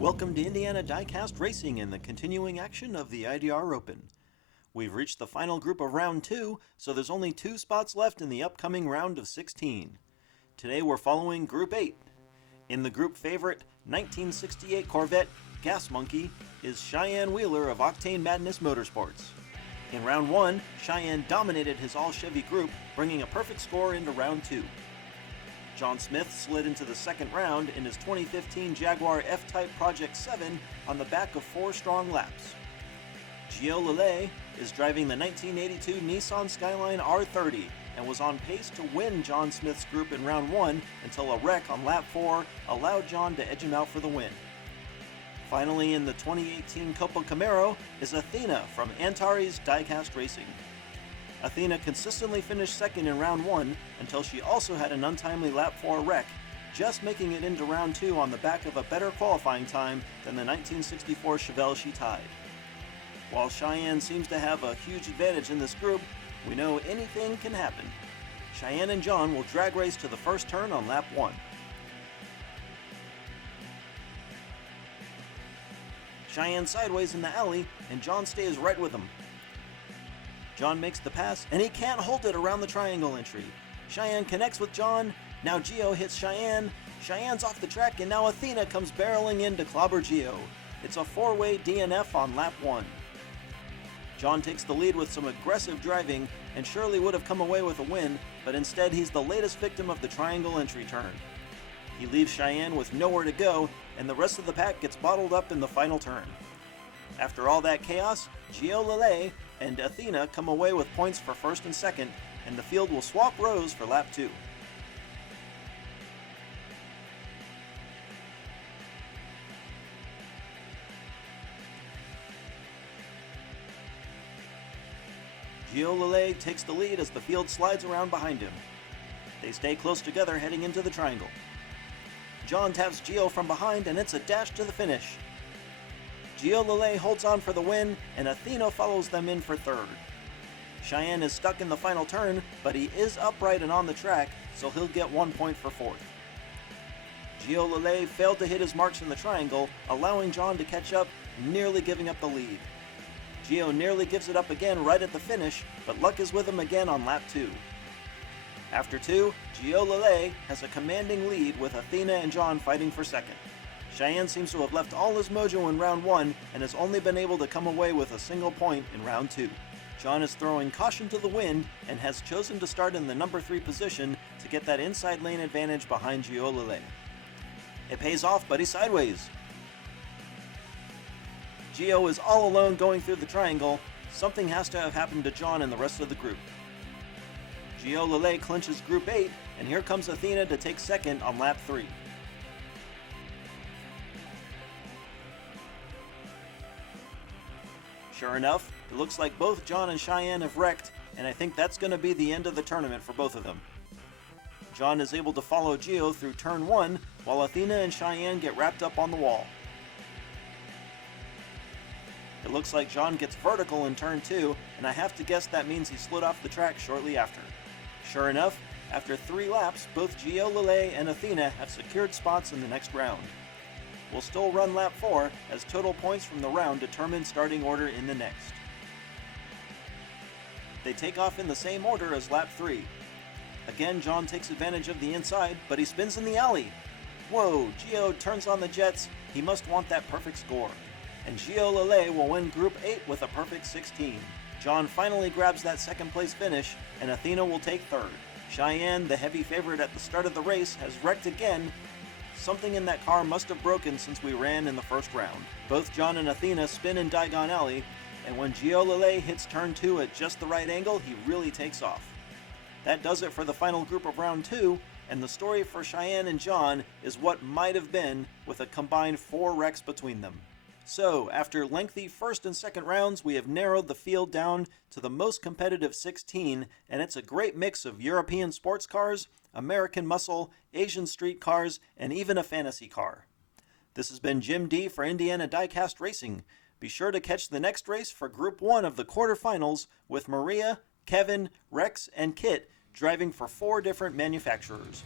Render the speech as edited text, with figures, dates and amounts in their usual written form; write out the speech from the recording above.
Welcome to Indiana Diecast Racing and the continuing action of the IDR Open. We've reached the final group of round 2, so there's only 2 spots left in the upcoming round of 16. Today we're following Group 8. In the group favorite 1968 Corvette Gas Monkey is Cheyenne Wheeler of Octane Madness Motorsports. In round 1, Cheyenne dominated his all-Chevy group, bringing a perfect score into round 2. John Smith slid into the second round in his 2015 Jaguar F-Type Project 7 on the back of 4 strong laps. Gio Lele is driving the 1982 Nissan Skyline R30 and was on pace to win John Smith's group in round 1 until a wreck on lap 4 allowed John to edge him out for the win. Finally, in the 2018 Copa Camaro is Athena from Antares Diecast Racing. Athena consistently finished second in round 1 until she also had an untimely lap 4 wreck, just making it into round 2 on the back of a better qualifying time than the 1964 Chevelle she tied. While Cheyenne seems to have a huge advantage in this group, we know anything can happen. Cheyenne and John will drag race to the first turn on lap 1. Cheyenne sideways in the alley, and John stays right with him. John makes the pass, and he can't hold it around the triangle entry. Cheyenne connects with John, now Gio hits Cheyenne, Cheyenne's off the track, and now Athena comes barreling in to clobber Gio. It's a 4-way DNF on lap 1. John takes the lead with some aggressive driving and surely would have come away with a win, but instead he's the latest victim of the triangle entry turn. He leaves Cheyenne with nowhere to go, and the rest of the pack gets bottled up in the final turn. After all that chaos, Gio Lele and Athena come away with points for first and second, and the field will swap rows for lap 2. Gio Lele takes the lead as the field slides around behind him. They stay close together heading into the triangle. John taps Gio from behind, and it's a dash to the finish. Gio Lele holds on for the win, and Athena follows them in for third. Cheyenne is stuck in the final turn, but he is upright and on the track, so he'll get 1 point for fourth. Gio Lele failed to hit his marks in the triangle, allowing John to catch up, nearly giving up the lead. Gio nearly gives it up again right at the finish, but luck is with him again on lap 2. After 2, Gio Lele has a commanding lead with Athena and John fighting for second. Cheyenne seems to have left all his mojo in round 1 and has only been able to come away with a single point in round 2. John is throwing caution to the wind and has chosen to start in the number 3 position to get that inside lane advantage behind Gio Lele. It pays off, but he's sideways. Gio is all alone going through the triangle. Something has to have happened to John and the rest of the group. Gio Lele clinches Group 8, and here comes Athena to take second on lap 3. Sure enough, it looks like both John and Cheyenne have wrecked, and I think that's going to be the end of the tournament for both of them. John is able to follow Gio through turn 1, while Athena and Cheyenne get wrapped up on the wall. It looks like John gets vertical in turn 2, and I have to guess that means he slid off the track shortly after. Sure enough, after 3 laps, both Gio Lele and Athena have secured spots in the next round. We'll still run lap 4, as total points from the round determine starting order in the next. They take off in the same order as lap 3. Again, John takes advantage of the inside, but he spins in the alley. Whoa, Gio turns on the jets. He must want that perfect score. And Gio Lele will win Group 8 with a perfect 16. John finally grabs that second place finish, and Athena will take third. Cheyenne, the heavy favorite at the start of the race, has wrecked again. Something in that car must have broken since we ran in the first round. Both John and Athena spin in Diagon Alley, and when Gio Lele hits turn 2 at just the right angle, he really takes off. That does it for the final group of round 2, and the story for Cheyenne and John is what might have been with a combined 4 wrecks between them. So, after lengthy first and second rounds, we have narrowed the field down to the most competitive 16, and it's a great mix of European sports cars, American muscle, Asian street cars, and even a fantasy car. This has been Jim D for Indiana Diecast Racing. Be sure to catch the next race for Group 1 of the quarterfinals with Maria, Kevin, Rex, and Kit driving for 4 different manufacturers.